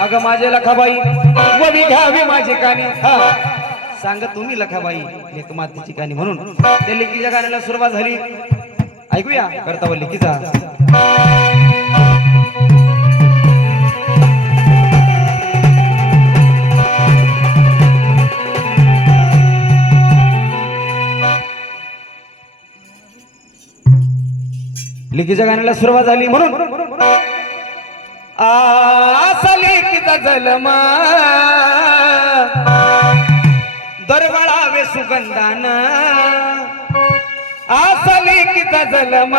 अगं माझे लखाबाई ववी घ्यावी माझे कानी हा सांग तुम्ही लखाबाई लेक मातीची कानी म्हणून त्या लेकीच्या गाण्याला सुरुवात झाली। ऐकूया करता लेकीचा लेकीच्या गाण्याला सुरुवात झाली म्हणून आसा लेकीचा जन्म दरवळावे सुगंधान आसा लेकीचा जन्म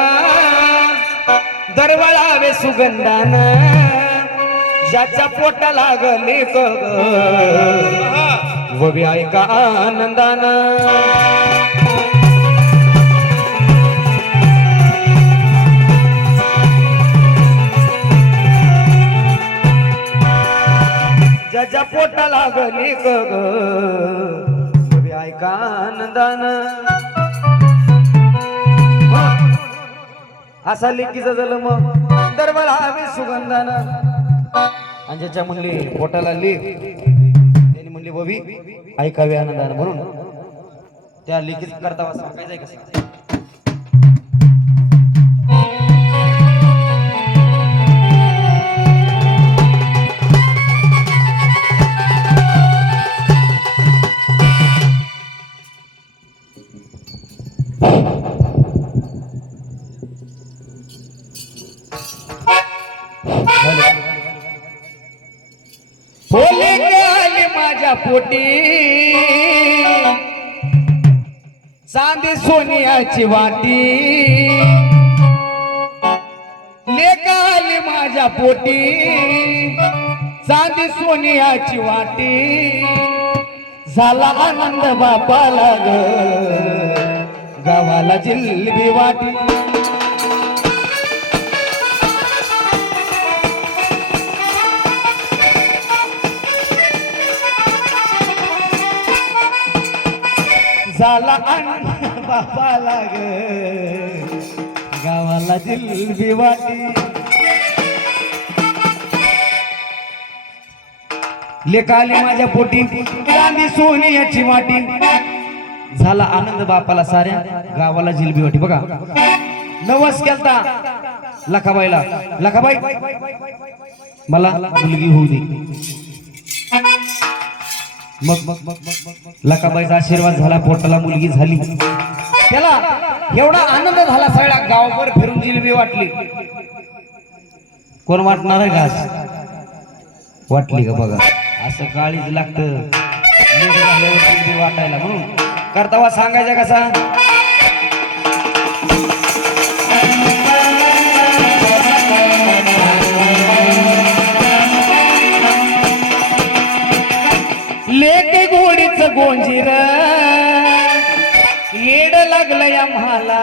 दरवळावे सुगंधान ज्याच्या पोटा लागले ग ववी ऐका आनंदान ज्याच्या पोटा लागली ग ऐका आनंदान असा लेकीचा जन्म दरवळावे सुगंधान आणि ज्याच्या म्हणली पोटाला लेक त्यांनी म्हणली बबी ऐकावे आनंदान म्हणून त्या लेकीच करता सांगायचंय कसं बोले आले माझ्या पोटी चांदी सोनियाची वाटी लेक आली माझ्या पोटी चांदी सोनियाची वाटी झाला आनंद बापाला ग गावाला जिलबी वाटी झाला आनंद बापाला ग गावाला जिलबी वाटी लेक आली माझ्या पोटी चांदी सोनियाची वाटी झाला आनंद बापाला साऱ्या गावाला जिलबी वाटी बघा नवस केलता लखाबाईला लखाबाई मला मुलगी होऊ दे मग लखाबाईचा आशीर्वाद झाला पोटाला मुलगी झाली त्याला एवढा आनंद झाला सगळ्या गावभर फिरून जिलबी वाटली कोण वाटणार आहे घास वाटली का बघा असं काळीच लागतं जिलबी वाटायला म्हणून करतावा सांगायचा कसा लेक गोडीच गोंजीर येड लागलं आम्हाला